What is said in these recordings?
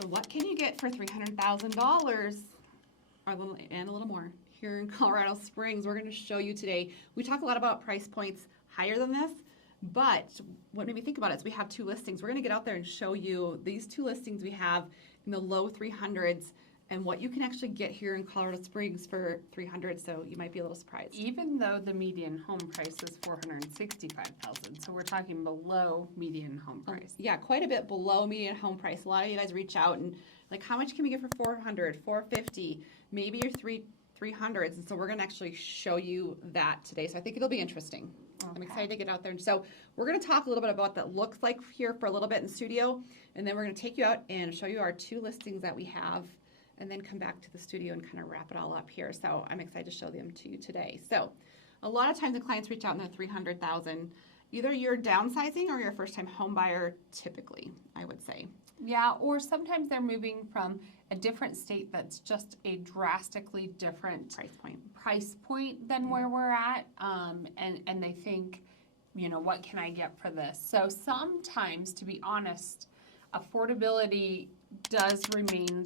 So what can you get for $300,000 and a little more here in Colorado Springs? We're going to show you today. We talk a lot about price points higher than this, but what made me think about it is we have two listings. We're going to get out there and show you these two listings we have in the low 300s and what you can actually get here in Colorado Springs for $300,000. So you might be a little surprised. Even though the median home price is $465,000, so we're talking below median home price. Yeah, quite a bit below median home price. A lot of you guys reach out and like, how much can we get for $400,000, $450,000, maybe your $300,000s, and so we're going to actually show you that today. So I think it'll be interesting. Okay. I'm excited to get out there. And so we're going to talk a little bit about what that looks like here for a little bit in studio, and then we're going to take you out and show you our two listings that we have, and then come back to the studio and kind of wrap it all up here. So I'm excited to show them to you today. So a lot of times the clients reach out and they're $300,000. Either you're downsizing or you're a first-time home buyer, typically, I would say. Yeah, or sometimes they're moving from a different state that's just a drastically different price point than where we're at, and they think, you know, what can I get for this? So sometimes, to be honest, affordability does remain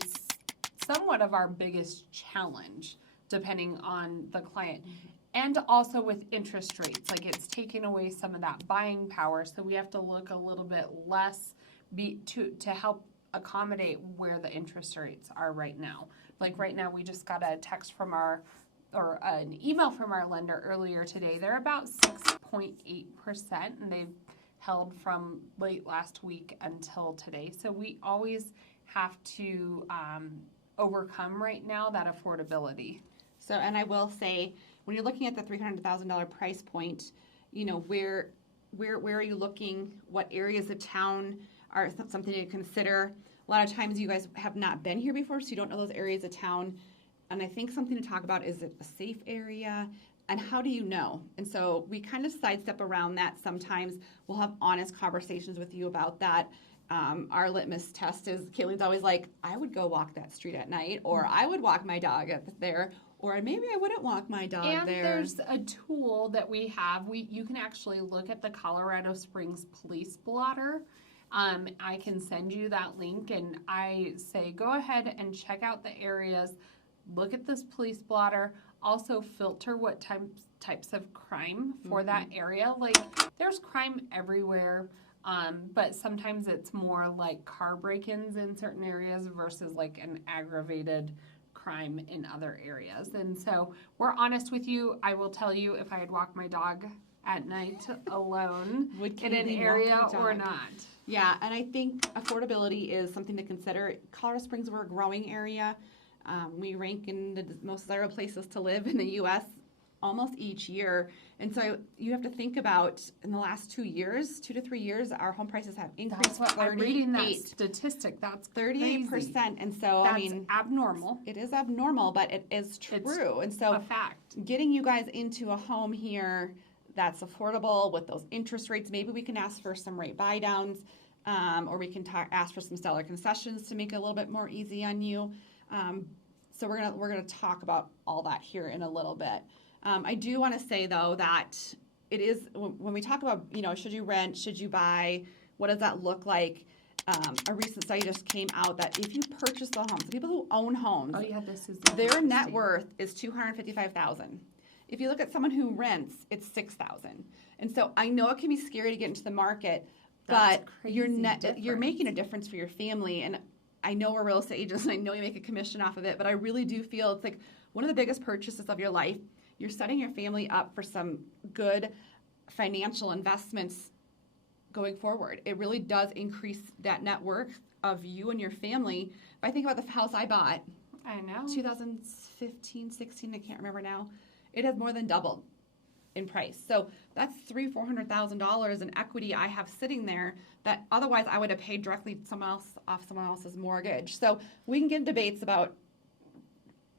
somewhat of our biggest challenge, depending on the client. And also with interest rates, like it's taking away some of that buying power, so we have to look a little bit less to help accommodate where the interest rates are right now. Like right now, we just got a text from an email from our lender earlier today. They're about 6.8%, and they've held from late last week until today. So we always have to overcome right now that affordability. So, and I will say, when you're looking at the $300,000 price point, you know, where are you looking? What areas of town are something to consider? A lot of times you guys have not been here before, so you don't know those areas of town. And I think something to talk about, is it a safe area? And how do you know? And so we kind of sidestep around that sometimes. We'll have honest conversations with you about that. Our litmus test is, Kayleen's always like, I would go walk that street at night, or I would walk my dog there, or maybe I wouldn't walk my dog there. And there's a tool that we have. You can actually look at the Colorado Springs Police Blotter. I can send you that link, and I say go ahead and check out the areas, look at this police blotter, also filter what types of crime for that area. Like, there's crime everywhere, but sometimes it's more like car break-ins in certain areas versus like an aggravated crime in other areas. And so we're honest with you. I will tell you if I had walked my dog at night alone in an area or not. Yeah, and I think affordability is something to consider. Colorado Springs, we're a growing area. We rank in the most desirable places to live in the U.S. almost each year. And so you have to think about, in the last 2 to 3 years, our home prices have increased. That's what I'm reading that statistic. That's 38%. Crazy. And so, that's I mean, abnormal. It is abnormal, but it is true. And so a fact. Getting you guys into a home here that's affordable with those interest rates, maybe we can ask for some rate buy downs, or we can ask for some seller concessions to make it a little bit more easy on you. So we're gonna talk about all that here in a little bit. I do want to say though that it is, when we talk about, you know, should you rent, should you buy, what does that look like? A recent study just came out that if you purchase a home, so people who own homes, their net worth is $255,000. If you look at someone who rents, it's $6,000. And so I know it can be scary to get into the market, but you're making a difference for your family. And I know we're real estate agents, and I know you make a commission off of it, but I really do feel it's like one of the biggest purchases of your life. You're setting your family up for some good financial investments going forward. It really does increase that net worth of you and your family. If I think about the house I bought, 2015, 16, I can't remember now, it has more than doubled in price. So that's $300,000-$400,000 in equity I have sitting there that otherwise I would have paid directly off someone else's mortgage. So we can get in debates about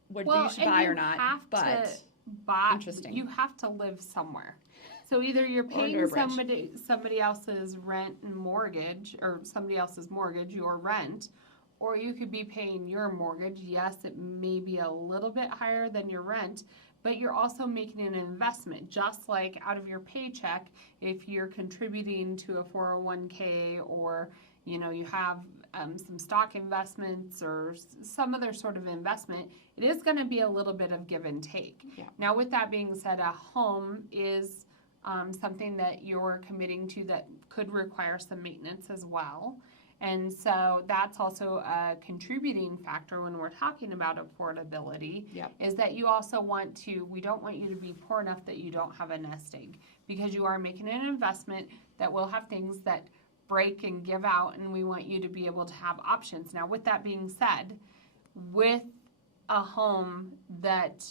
what you should buy or not, but interesting. You have to live somewhere. So either you're paying somebody else's rent and mortgage, or somebody else's mortgage, your rent, or you could be paying your mortgage. Yes, it may be a little bit higher than your rent, but you're also making an investment, just like out of your paycheck. If you're contributing to a 401k, or you know, you have some stock investments or some other sort of investment, it is going to be a little bit of give and take. Yeah. Now, with that being said, a home is something that you're committing to that could require some maintenance as well. And so that's also a contributing factor when we're talking about affordability, Yep. is that you also we don't want you to be poor enough that you don't have a nest egg, because you are making an investment that will have things that break and give out, and we want you to be able to have options. Now, with that being said, with a home that,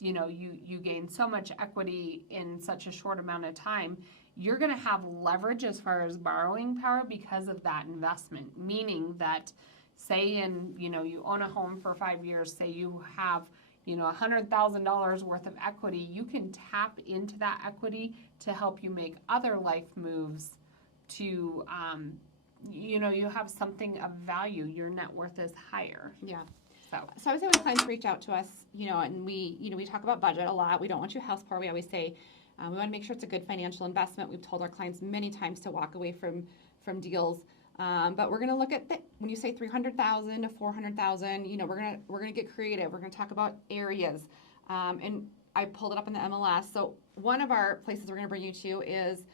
you gain so much equity in such a short amount of time, you're going to have leverage as far as borrowing power because of that investment. Meaning that, say you own a home for 5 years, say you have, $100,000 worth of equity, you can tap into that equity to help you make other life moves to, you have something of value. Your net worth is higher. Yeah. So I would say when clients reach out to us, and we talk about budget a lot. We don't want you house poor. We always say we want to make sure it's a good financial investment. We've told our clients many times to walk away from deals. But we're going to look at when you say $300,000 to $400,000. We're gonna get creative. We're going to talk about areas. And I pulled it up in the MLS. So one of our places we're going to bring you to is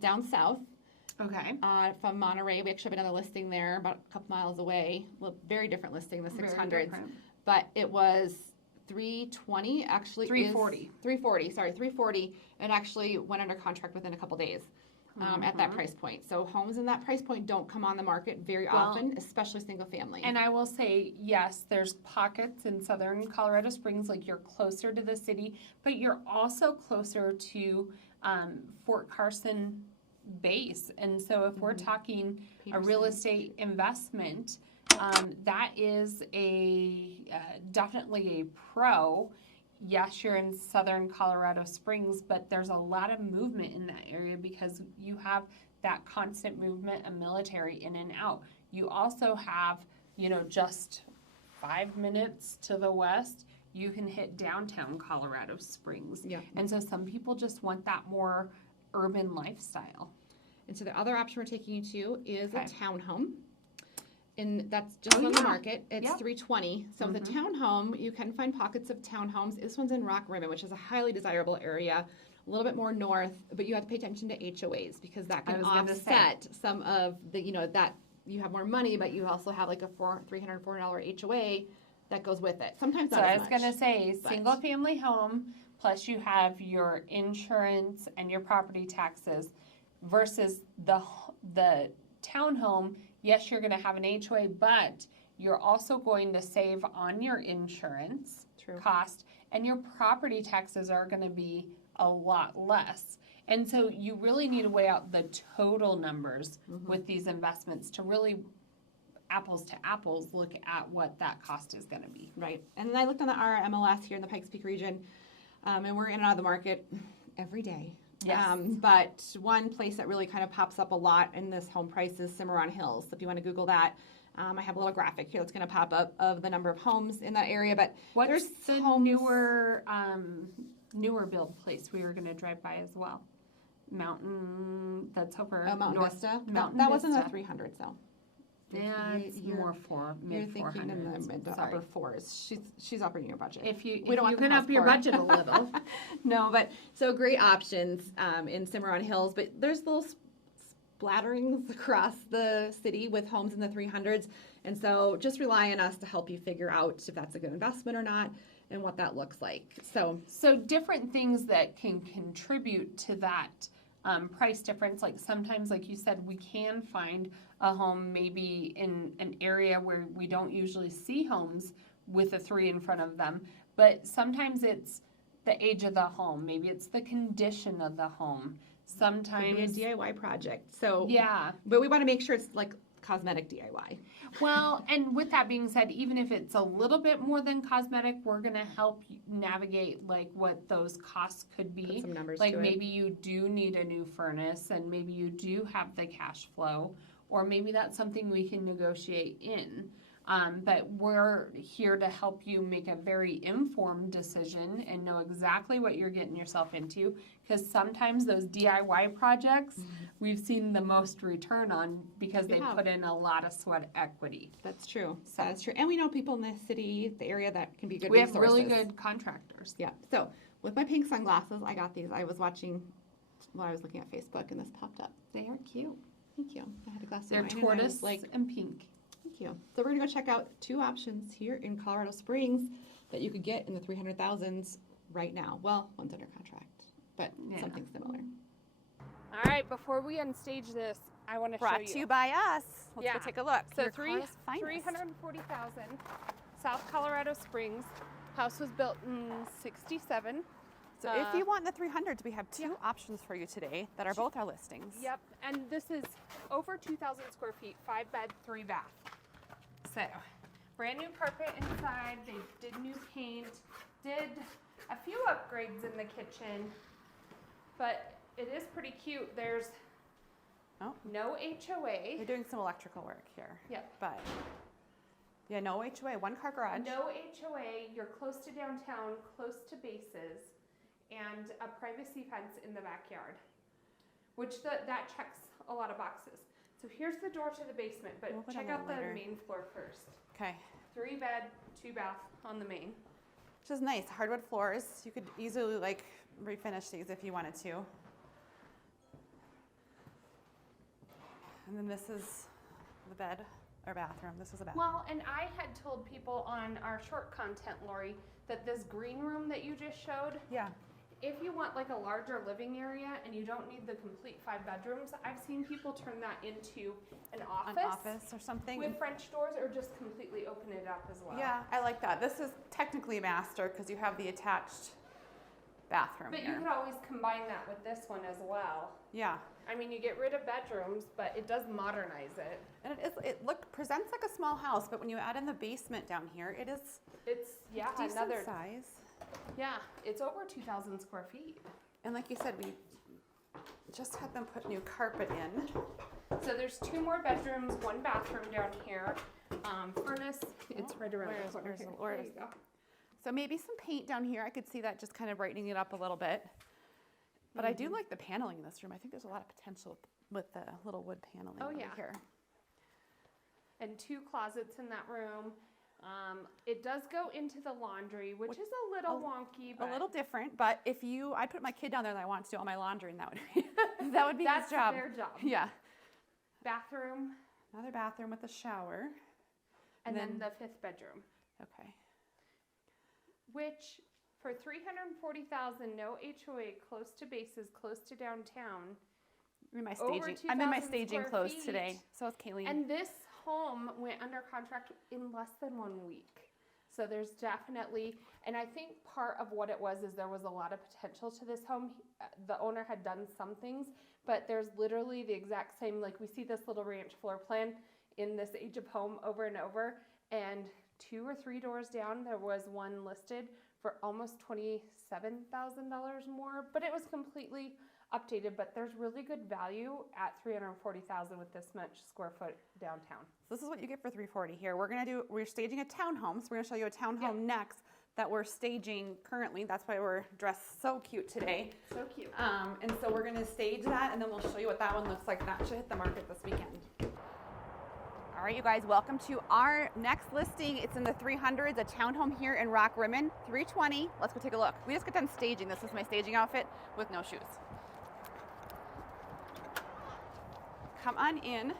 down south. Okay. From Monterey. We actually have another listing there about a couple miles away. Well, very different listing, the 600s. But it was $320, actually. $340. It actually went under contract within a couple days at that price point. So homes in that price point don't come on the market very often, especially single family. And I will say, yes, there's pockets in southern Colorado Springs, like you're closer to the city, but you're also closer to Fort Carson base. And so if we're talking a real estate investment, that is definitely a pro. Yes, you're in southern Colorado Springs, but there's a lot of movement in that area because you have that constant movement of military in and out. You also have, just 5 minutes to the west, you can hit downtown Colorado Springs. Yeah. And so some people just want that more urban lifestyle. And so the other option we're taking you to is a townhome. And that's just on the market. It's $320. So the townhome, you can find pockets of townhomes. This one's in Rockrimmon, which is a highly desirable area, a little bit more north, but you have to pay attention to HOAs because that can offset some of the, that you have more money, but you also have like a $300-$400 HOA that goes with it. Sometimes not as much. So I was going to say, single family home, plus you have your insurance and your property taxes versus the townhome. Yes, you're going to have an HOA, but you're also going to save on your insurance cost, and your property taxes are going to be a lot less. And so you really need to weigh out the total numbers with these investments to really, apples to apples, look at what that cost is going to be. Right. And then I looked on our MLS here in the Pikes Peak region, and we're in and out of the market every day. Yes. But one place that really kind of pops up a lot in this home price is Cimarron Hills. So if you want to Google that, I have a little graphic here that's going to pop up of the number of homes in that area. But what's the newer build place we were going to drive by as well? Mountain, that's over Mountain Vista. Mountain that Vista. wasn't the 300, so. Yeah, it's more You're mid-400s. thinking in the mid to upper fours. She's upping your budget. If you can up your budget a little. No, but so great options in Cimarron Hills, but there's little splatterings across the city with homes in the 300s, and so just rely on us to help you figure out if that's a good investment or not and what that looks like. So different things that can contribute to that price difference, like sometimes, like you said, we can find a home maybe in an area where we don't usually see homes with a 3 in front of them, but sometimes it's the age of the home, maybe it's the condition of the home. Sometimes could be a DIY project. So yeah, but we want to make sure it's like cosmetic DIY. Well, and with that being said, even if it's a little bit more than cosmetic, we're going to help you navigate like what those costs could be. Put some numbers like to it. Maybe you do need a new furnace and maybe you do have the cash flow, or maybe that's something we can negotiate in. But we're here to help you make a very informed decision and know exactly what you're getting yourself into. Because sometimes those DIY projects, we've seen the most return on because they put in a lot of sweat equity. That's true. That's true. And we know people in the city, the area that can be good We resources. have really good contractors. Yeah. So with my pink sunglasses, I got these. I was watching while I was looking at Facebook and this popped up. They are cute. Thank you. I had a glass of They're wine and I tortoise was like, and pink. thank you. So we're gonna go check out 2 options here in Colorado Springs that you could get in the 300,000s right now. Well, one's under contract, but something similar. All right, before we unstage this, I want to show you. Brought to you by us. Let's go take a look. So Your car's finest. 340,000, South Colorado Springs. House was built in 67. So if you want the 300s, we have 2 options for you today that are both our listings. Yep, and this is over 2,000 square feet, 5 bed, 3 bath. So, brand new carpet inside. They did new paint, did a few upgrades in the kitchen, but it is pretty cute. There's no HOA. They're doing some electrical work here. Yep. But yeah, no HOA, 1-car garage. No HOA. You're close to downtown, close to bases, and a privacy fence in the backyard, which that checks a lot of boxes. So here's the door to the basement, but We'll check out the main floor first. Okay. 3 bed, 2 bath on the main. Which is nice. Hardwood floors. You could easily like refinish these if you wanted to. And then this is the bed or bathroom. This is a bathroom. Well, and I had told people on our short content, Lori, that this green room that you just showed, Yeah. if you want like a larger living area and you don't need the complete 5 bedrooms, I've seen people turn that into an office or something. with French doors, or just completely open it up as well. Yeah, I like that. This is technically a master because you have the attached bathroom But here. you could always combine that with this one as well. Yeah. I mean, you get rid of bedrooms, but it does modernize it. And it presents like a small house, but when you add in the basement down here, it is It's decent another size. Yeah, it's over 2,000 square feet. And like you said, we just had them put new carpet in. So there's 2 more bedrooms, 1 bathroom down here. Furnace, it's right around the corner here. There you go. So maybe some paint down here. I could see that just kind of brightening it up a little bit. But I do like the paneling in this room. I think there's a lot of potential with the little wood paneling over here. And 2 closets in that room. It does go into the laundry, which is a little wonky, but a little different. But if I'd put my kid down there and I want to do all my laundry, and that would be his job. That's their job. Yeah. Bathroom. Another bathroom with a shower. And then the 5th bedroom. Okay. Which, for $340,000, no HOA, close to bases, close to downtown. I'm in my Over staging 2,000 clothes square today. feet. So is Kayleen. And this home went under contract in less than 1 week. So there's definitely, and I think part of what it was is there was a lot of potential to this home. The owner had done some things, but there's literally the exact same, like we see this little ranch floor plan in this age of home over and over. And 2 or 3 doors down, there was one listed for almost $27,000 more, but it was completely updated. But there's really good value at $340,000 with this much square foot downtown. So this is what you get for $340,000 here. We're staging a townhome. So we're gonna show you a townhome next that we're staging currently. That's why we're dressed so cute today. So cute. And so we're gonna stage that, and then we'll show you what that one looks like. That should hit the market this weekend. All right, you guys, welcome to our next listing. It's in the 300s, a townhome here in Rockrimmon, $320,000. Let's go take a look. We just got done staging. This is my staging outfit with no shoes. Come on in.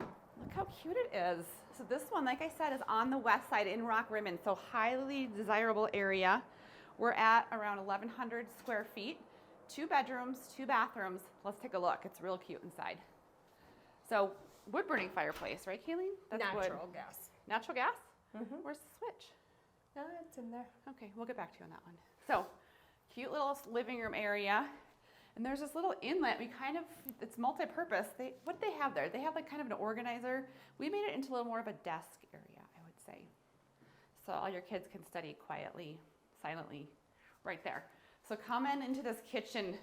Look how cute it is. So this one, like I said, is on the west side in Rockrimmon, so highly desirable area. We're at around 1,100 square feet, 2 bedrooms, 2 bathrooms. Let's take a look. It's real cute inside. So wood burning fireplace, right, Kayleen? That's Natural wood. gas. Natural gas? Mm-hmm. Where's the switch? No, it's in there. Okay, we'll get back to you on that one. So cute little living room area. And there's this little inlet. It's multi-purpose. What do they have there? They have like kind of an organizer. We made it into a little more of a desk area, I would say. So all your kids can study quietly, silently, right there. So come into this kitchen.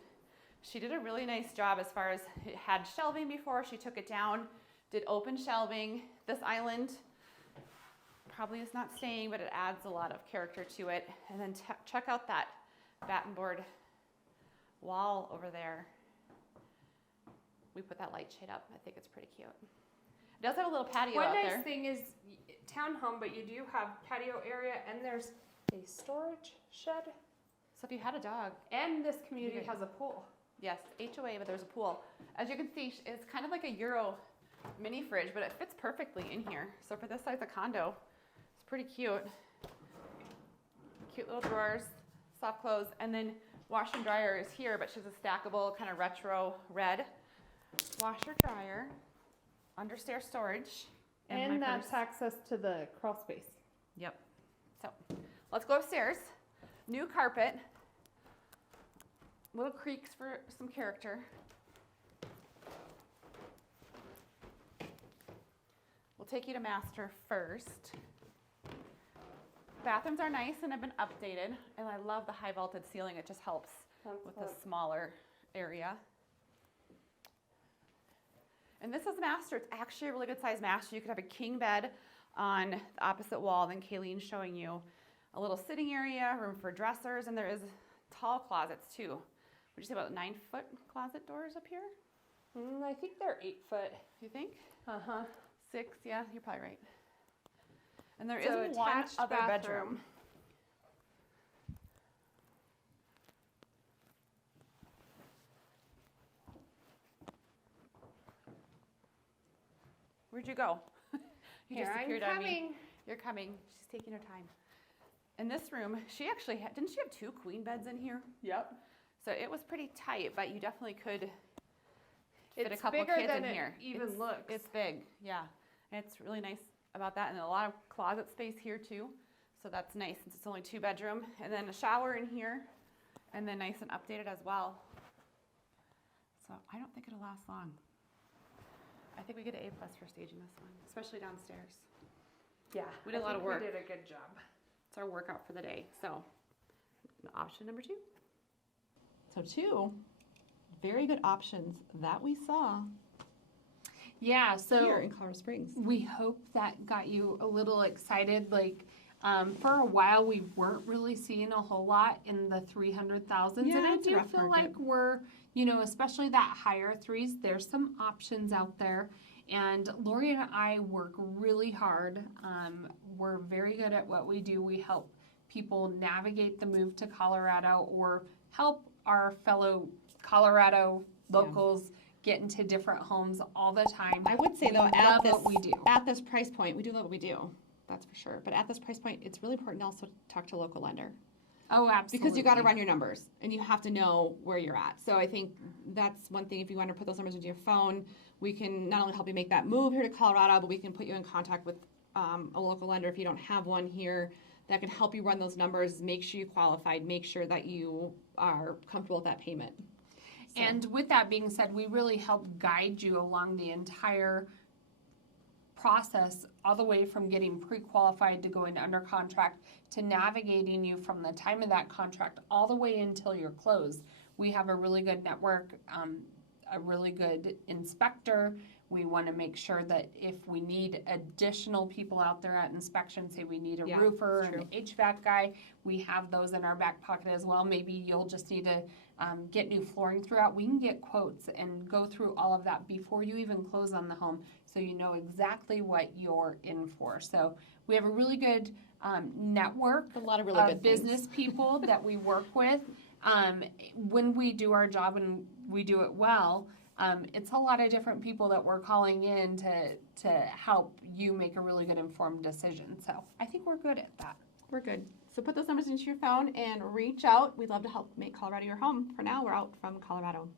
She did a really nice job as far as it had shelving before. She took it down, Did open shelving. This island probably is not staying, but it adds a lot of character to it. And then check out that batten board wall over there. We put that light shade up. I think it's pretty cute. It does have a little patio out there. One nice thing is townhome, but you do have patio area, and there's a storage shed. So if you had a dog. And this community has a pool. Yes, HOA, but there's a pool. As you can see, it's kind of like a Euro mini fridge, but it fits perfectly in here. So for this size of condo, it's pretty cute. Cute little drawers, soft clothes, and then washer and dryer is here, but she's a stackable kind of retro red washer dryer, understair storage, And my that's purse. access to the crawl space. Yep. So let's go upstairs. New carpet. Little creaks for some character. We'll take you to master first. Bathrooms are nice and have been updated, and I love the high vaulted ceiling. It just helps with the smaller area. And this is master. It's actually a really good sized master. You could have a king bed on the opposite wall. Then Kayleen's showing you a little sitting area, room for dressers, and there is tall closets too. Would you say about 9-foot closet doors up here? I think they're 8 foot. You think? 6, yeah, you're probably right. And there So is one attached other bathroom. bedroom. Where'd you go? You Here, just I'm appeared on me. coming. You're coming. She's taking her time. In this room, she actually had, didn't she have 2 queen beds in here? Yep. So it was pretty tight, but you definitely could fit a It's couple bigger kids than in it here. even It's- looks. It's big, yeah. And it's really nice about that, and a lot of closet space here too. So that's nice since it's only 2 bedroom, and then a shower in here, and then nice and updated as well. So I don't think it'll last long. I think we get an A+ for staging this one, especially downstairs. Yeah. We did a lot of work. We did a good job. It's our workout for the day. So option number 2. So 2 very good options that we saw Yeah, so here in Colorado Springs. we hope that got you a little excited. Like, for a while, we weren't really seeing a whole lot in the 300,000s. Yeah, and I it's a do rough feel market. like we're, especially that higher threes, there's some options out there. And Lori and I work really hard. We're very good at what we do. We help people navigate the move to Colorado or help our fellow Colorado locals get into different homes all the time. I would say though, love what we do. at this price point, we do love what we do. That's for sure. But at this price point, it's really important to also talk to a local lender. Oh, absolutely. Because you got to run your numbers and you have to know where you're at. So I think that's one thing. If you want to put those numbers into your phone, we can not only help you make that move here to Colorado, but we can put you in contact with a local lender if you don't have one here that can help you run those numbers, make sure you qualified, make sure that you are comfortable with that payment. So. And with that being said, we really help guide you along the entire process, all the way from getting pre-qualified to going under contract to navigating you from the time of that contract all the way until you're closed. We have a really good network, a really good inspector. We want to make sure that if we need additional people out there at inspection, say we need a roofer and an HVAC guy, we have those in our back pocket as well. Maybe you'll just need to get new flooring throughout. We can get quotes and go through all of that before you even close on the home, so you know exactly what you're in for. So we have a really good network, a lot of really good business people that we work with. When we do our job and we do it well, it's a lot of different people that we're calling in to help you make a really good informed decision. So I think we're good at that. We're good. So put those numbers into your phone and reach out. We'd love to help make Colorado your home. For now, we're out from Colorado.